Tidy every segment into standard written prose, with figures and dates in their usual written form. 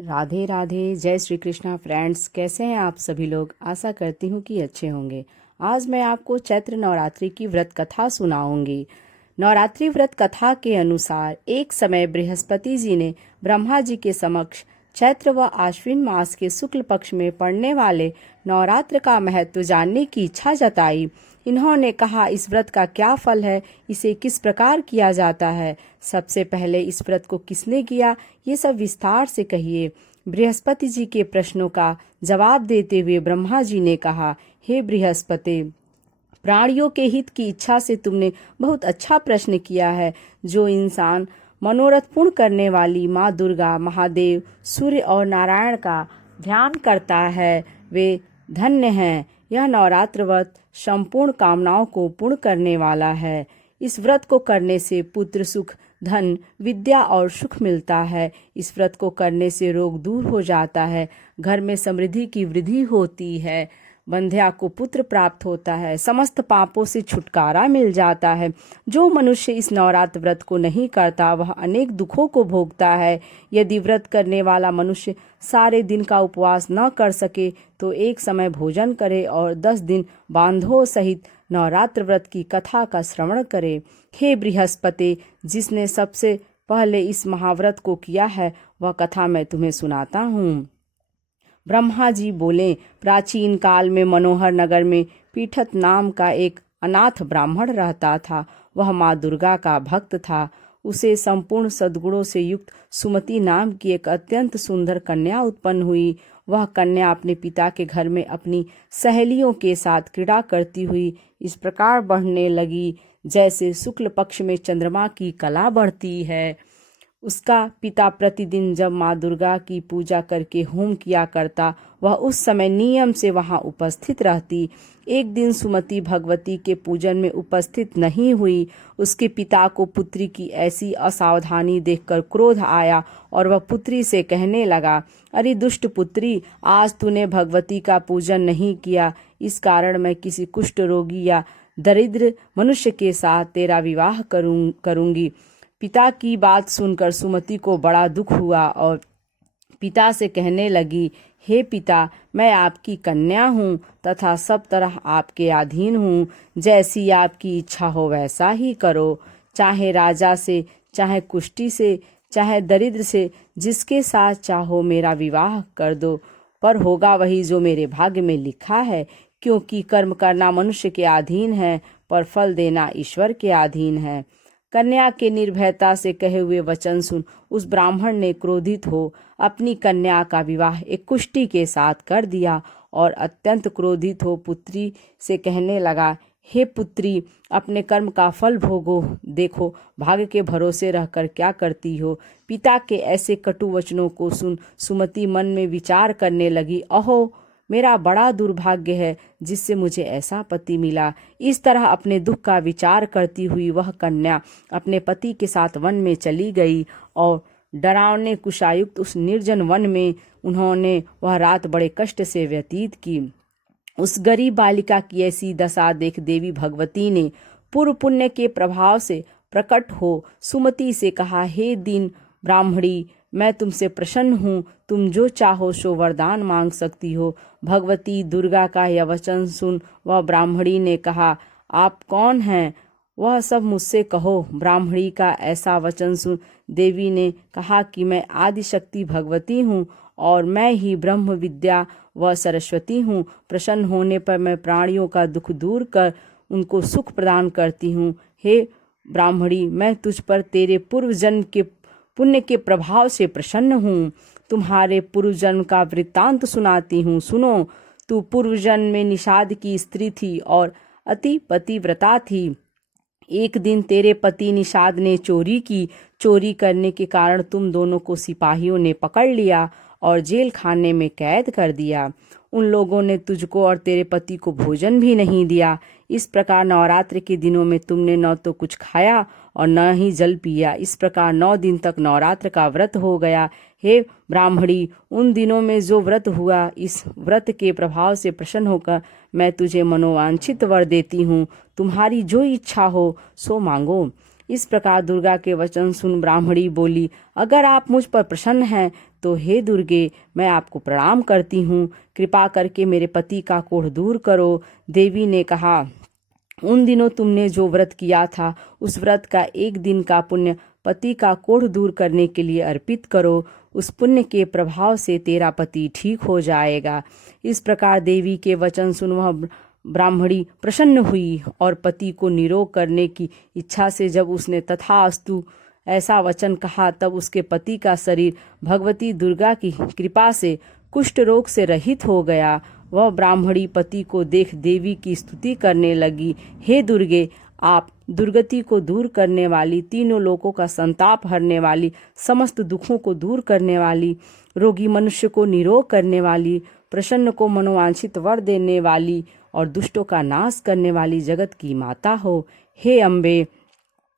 राधे राधे। जय श्री कृष्णा फ्रेंड्स, कैसे हैं आप सभी लोग। आशा करती हूँ कि अच्छे होंगे। आज मैं आपको चैत्र नवरात्रि की व्रत कथा सुनाऊंगी। नवरात्रि व्रत कथा के अनुसार एक समय बृहस्पति जी ने ब्रह्मा जी के समक्ष चैत्र व आश्विन मास के शुक्ल पक्ष में पड़ने वाले नवरात्र का महत्व जानने की इच्छा जताई। इन्होंने कहा, इस व्रत का क्या फल है, इसे किस प्रकार किया जाता है, सबसे पहले इस व्रत को किसने किया, ये सब विस्तार से कहिए। बृहस्पति जी के प्रश्नों का जवाब देते हुए ब्रह्मा जी ने कहा, हे बृहस्पति, प्राणियों के हित की इच्छा से तुमने बहुत अच्छा प्रश्न किया है। जो इंसान मनोरथ पूर्ण करने वाली माँ दुर्गा, महादेव, सूर्य और नारायण का ध्यान करता है वे धन्य हैं। यह नवरात्र व्रत संपूर्ण कामनाओं को पूर्ण करने वाला है। इस व्रत को करने से पुत्र सुख, धन, विद्या और सुख मिलता है। इस व्रत को करने से रोग दूर हो जाता है, घर में समृद्धि की वृद्धि होती है, बंध्या को पुत्र प्राप्त होता है, समस्त पापों से छुटकारा मिल जाता है। जो मनुष्य इस नवरात्र व्रत को नहीं करता वह अनेक दुखों को भोगता है। यदि व्रत करने वाला मनुष्य सारे दिन का उपवास न कर सके तो एक समय भोजन करे और 10 दिन बांधों सहित नवरात्र व्रत की कथा का श्रवण करे। हे बृहस्पति, जिसने सबसे पहले इस महाव्रत को किया है वह कथा मैं तुम्हें सुनाता हूँ। ब्रह्मा जी बोले, प्राचीन काल में मनोहर नगर में पीठत नाम का एक अनाथ ब्राह्मण रहता था। वह माँ दुर्गा का भक्त था। उसे संपूर्ण सद्गुणों से युक्त सुमति नाम की एक अत्यंत सुंदर कन्या उत्पन्न हुई। वह कन्या अपने पिता के घर में अपनी सहेलियों के साथ क्रीड़ा करती हुई इस प्रकार बढ़ने लगी जैसे शुक्ल पक्ष में चंद्रमा की कला बढ़ती है। उसका पिता प्रतिदिन जब माँ दुर्गा की पूजा करके होम किया करता, वह उस समय नियम से वहां उपस्थित रहती। एक दिन सुमति भगवती के पूजन में उपस्थित नहीं हुई। उसके पिता को पुत्री की ऐसी असावधानी देखकर क्रोध आया और वह पुत्री से कहने लगा, अरे दुष्ट पुत्री, आज तूने भगवती का पूजन नहीं किया, इस कारण मैं किसी कुष्ठ रोगी या दरिद्र मनुष्य के साथ तेरा विवाह करूंगी। पिता की बात सुनकर सुमति को बड़ा दुख हुआ और पिता से कहने लगी, हे पिता, मैं आपकी कन्या हूँ तथा सब तरह आपके अधीन हूँ। जैसी आपकी इच्छा हो वैसा ही करो। चाहे राजा से, चाहे कुष्ठी से, चाहे दरिद्र से, जिसके साथ चाहो मेरा विवाह कर दो, पर होगा वही जो मेरे भाग्य में लिखा है। क्योंकि कर्म करना मनुष्य के अधीन है, पर फल देना ईश्वर के अधीन है। कन्या के निर्भयता से कहे हुए वचन सुन उस ब्राह्मण ने क्रोधित हो अपनी कन्या का विवाह एक कुष्ठी के साथ कर दिया और अत्यंत क्रोधित हो पुत्री से कहने लगा, हे पुत्री, अपने कर्म का फल भोगो। देखो भाग्य के भरोसे रहकर क्या करती हो। पिता के ऐसे कटु वचनों को सुन सुमति मन में विचार करने लगी, अहो, मेरा बड़ा दुर्भाग्य है जिससे मुझे ऐसा पति मिला। इस तरह अपने दुख का विचार करती हुई वह कन्या अपने पति के साथ वन में चली गई और डरावने कुशायुक्त उस निर्जन वन में उन्होंने वह रात बड़े कष्ट से व्यतीत की। उस गरीब बालिका की ऐसी दशा देख देवी भगवती ने पूर्व पुण्य के प्रभाव से प्रकट हो सुमति से कहा, हे दीन ब्राह्मणी, मैं तुमसे प्रसन्न हूँ। तुम जो चाहो सो वरदान मांग सकती हो। भगवती दुर्गा का यह वचन सुन वह ब्राह्मणी ने कहा, आप कौन हैं, वह सब मुझसे कहो। ब्राह्मणी का ऐसा वचन सुन देवी ने कहा कि मैं आदिशक्ति भगवती हूँ और मैं ही ब्रह्म विद्या व सरस्वती हूँ। प्रसन्न होने पर मैं प्राणियों का दुख दूर कर उनको सुख प्रदान करती हूँ। हे ब्राह्मणी, मैं तुझ पर तेरे पूर्व जन्म के पुण्य के प्रभाव से प्रसन्न हूँ। तुम्हारे पूर्व जन्म का वृत्तांत सुनाती हूँ, सुनो। तू पूर्व जन्म में निषाद की स्त्री थी और अति पतिव्रता थी। एक दिन तेरे पति निषाद ने चोरी की। चोरी करने के कारण तुम दोनों को सिपाहियों ने पकड़ लिया और जेल खाने में कैद कर दिया। उन लोगों ने तुझको और तेरे पति को भोजन भी नहीं दिया। इस प्रकार नवरात्र के दिनों में तुमने न तो कुछ खाया और न ही जल पिया। इस प्रकार 9 दिन तक नवरात्र का व्रत हो गया। हे ब्राह्मणी, उन दिनों में जो व्रत हुआ, इस व्रत के प्रभाव से प्रसन्न होकर मैं तुझे मनोवांछित वर देती हूँ। तुम्हारी जो इच्छा हो सो मांगो। इस प्रकार दुर्गा के वचन सुन ब्राह्मणी बोली, अगर आप मुझ पर प्रसन्न हैं तो हे दुर्गे, मैं आपको प्रणाम करती हूँ, कृपा करके मेरे पति का कोढ़ दूर करो। देवी ने कहा, उन दिनों तुमने जो व्रत किया था उस व्रत का एक दिन का पुण्य पति का कोढ़ दूर करने के लिए अर्पित करो। उस पुण्य के प्रभाव से तेरा पति ठीक हो जाएगा। इस प्रकार देवी के वचन सुन वह ब्राह्मणी प्रसन्न हुई और पति को निरोग करने की इच्छा से जब उसने तथास्तु ऐसा वचन कहा, तब उसके पति का शरीर भगवती दुर्गा की कृपा से कुष्ठ रोग से रहित हो गया। वह ब्राह्मणी पति को देख देवी की स्तुति करने लगी, हे दुर्गे, आप दुर्गति को दूर करने वाली, तीनों लोकों का संताप हरने वाली, समस्त दुखों को दूर करने वाली, रोगी मनुष्य को निरोग करने वाली, प्रसन्न को मनोवांछित वर देने वाली और दुष्टों का नाश करने वाली जगत की माता हो। हे अम्बे,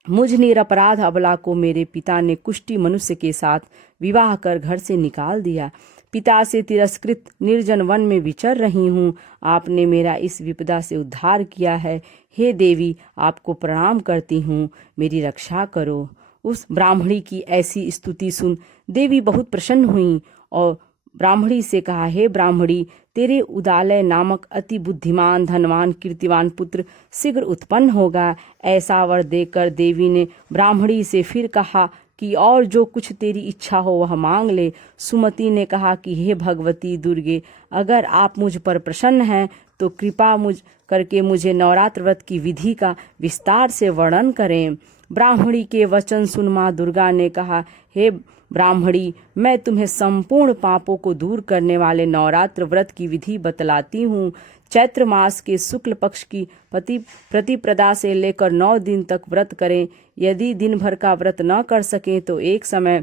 मुझ निरपराध अबला को मेरे पिता ने कुष्ठी मनुष्य के साथ विवाह कर घर से निकाल दिया। पिता से तिरस्कृत निर्जन वन में विचर रही हूँ। आपने मेरा इस विपदा से उद्धार किया है। हे देवी, आपको प्रणाम करती हूँ, मेरी रक्षा करो। उस ब्राह्मणी की ऐसी स्तुति सुन देवी बहुत प्रसन्न हुई और ब्राह्मणी से कहा, हे ब्राह्मणी, तेरे उदालय नामक अति बुद्धिमान, धनवान, कीर्तिवान पुत्र शीघ्र उत्पन्न होगा। ऐसा वर देकर देवी ने ब्राह्मणी से फिर कहा कि और जो कुछ तेरी इच्छा हो वह मांग ले। सुमति ने कहा कि हे भगवती दुर्गे, अगर आप मुझ पर प्रसन्न हैं तो कृपा करके मुझे नवरात्र व्रत की विधि का विस्तार से वर्णन करें। ब्राह्मणी के वचन सुन माँ दुर्गा ने कहा, हे ब्राह्मणी, मैं तुम्हें संपूर्ण पापों को दूर करने वाले नवरात्र व्रत की विधि बतलाती हूँ। चैत्र मास के शुक्ल पक्ष की प्रतिपदा से लेकर 9 दिन तक व्रत करें। यदि दिन भर का व्रत न कर सकें तो एक समय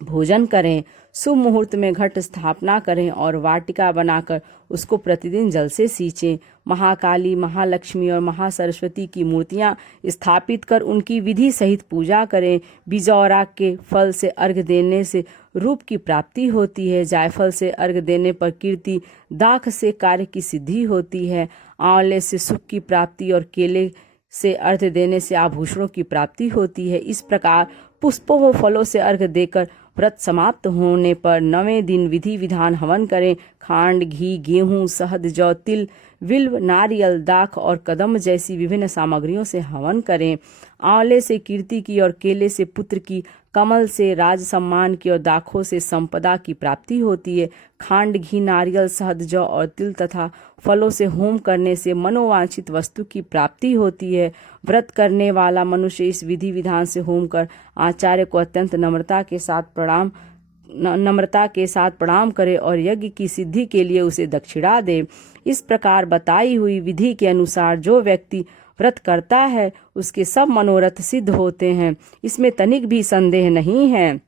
भोजन करें। शुभ मुहूर्त में घट स्थापना करें और वाटिका बनाकर उसको प्रतिदिन जल से सींचें। महाकाली, महालक्ष्मी और महासरस्वती की मूर्तियां स्थापित कर उनकी विधि सहित पूजा करें। बिजौरा के फल से अर्घ देने से रूप की प्राप्ति होती है। जायफल से अर्घ देने पर कीर्ति, दाख से कार्य की सिद्धि होती है। आंवले से सुख की प्राप्ति और केले से अर्घ देने से आभूषणों की प्राप्ति होती है। इस प्रकार पुष्पों व फलों से अर्घ देकर व्रत समाप्त होने पर 9वें दिन विधि विधान हवन करें। खांड, घी, गेहूं, शहद, जौ, तिल, विल्व, नारियल, दाख और कदम जैसी विभिन्न सामग्रियों से हवन करें। आंवले से कीर्ति की और केले से पुत्र की, कमल से राज सम्मान की और दाखों से संपदा की प्राप्ति होती है। खांड, घी, नारियल, शहद, जौ और तिल तथा फलों से होम करने से मनोवांछित वस्तु की प्राप्ति होती है। व्रत करने वाला मनुष्य इस विधि विधान से होम कर आचार्य को अत्यंत नम्रता के साथ प्रणाम करे और यज्ञ की सिद्धि के लिए उसे दक्षिणा दे। इस प्रकार बताई हुई विधि के अनुसार जो व्यक्ति व्रत करता है उसके सब मनोरथ सिद्ध होते हैं, इसमें तनिक भी संदेह नहीं है।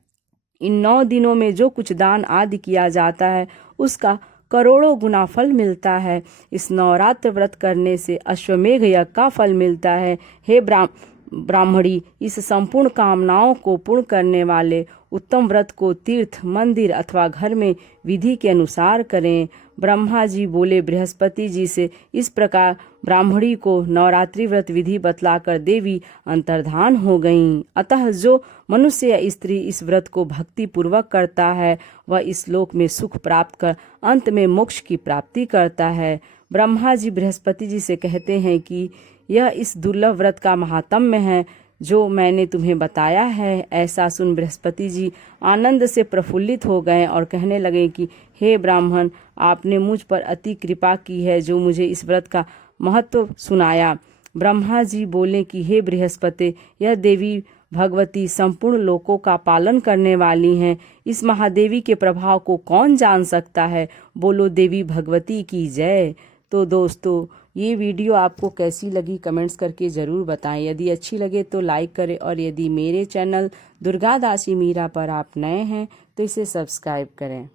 इन 9 दिनों में जो कुछ दान आदि किया जाता है उसका करोड़ों गुना फल मिलता है। इस नवरात्र व्रत करने से अश्वमेघ यज्ञ का फल मिलता है। हे ब्राह्मणी, इस संपूर्ण कामनाओं को पूर्ण करने वाले उत्तम व्रत को तीर्थ, मंदिर अथवा घर में विधि के अनुसार करें। ब्रह्मा जी बोले बृहस्पति जी से, इस प्रकार ब्राह्मणी को नवरात्रि व्रत विधि बतलाकर देवी अंतर्धान हो गईं। अतः जो मनुष्य या स्त्री इस व्रत को भक्ति पूर्वक करता है वह इस लोक में सुख प्राप्त कर अंत में मोक्ष की प्राप्ति करता है। ब्रह्मा जी बृहस्पति जी से कहते हैं कि यह इस दुर्लभ व्रत का महात्म्य है जो मैंने तुम्हें बताया है। ऐसा सुन बृहस्पति जी आनंद से प्रफुल्लित हो गए और कहने लगे कि हे ब्राह्मण, आपने मुझ पर अति कृपा की है जो मुझे इस व्रत का महत्व सुनाया। ब्रह्मा जी बोले कि हे बृहस्पति, यह देवी भगवती संपूर्ण लोकों का पालन करने वाली हैं। इस महादेवी के प्रभाव को कौन जान सकता है। बोलो देवी भगवती की जय। तो दोस्तों, ये वीडियो आपको कैसी लगी कमेंट्स करके ज़रूर बताएं। यदि अच्छी लगे तो लाइक करें और यदि मेरे चैनल दुर्गा दासी मीरा पर आप नए हैं तो इसे सब्सक्राइब करें।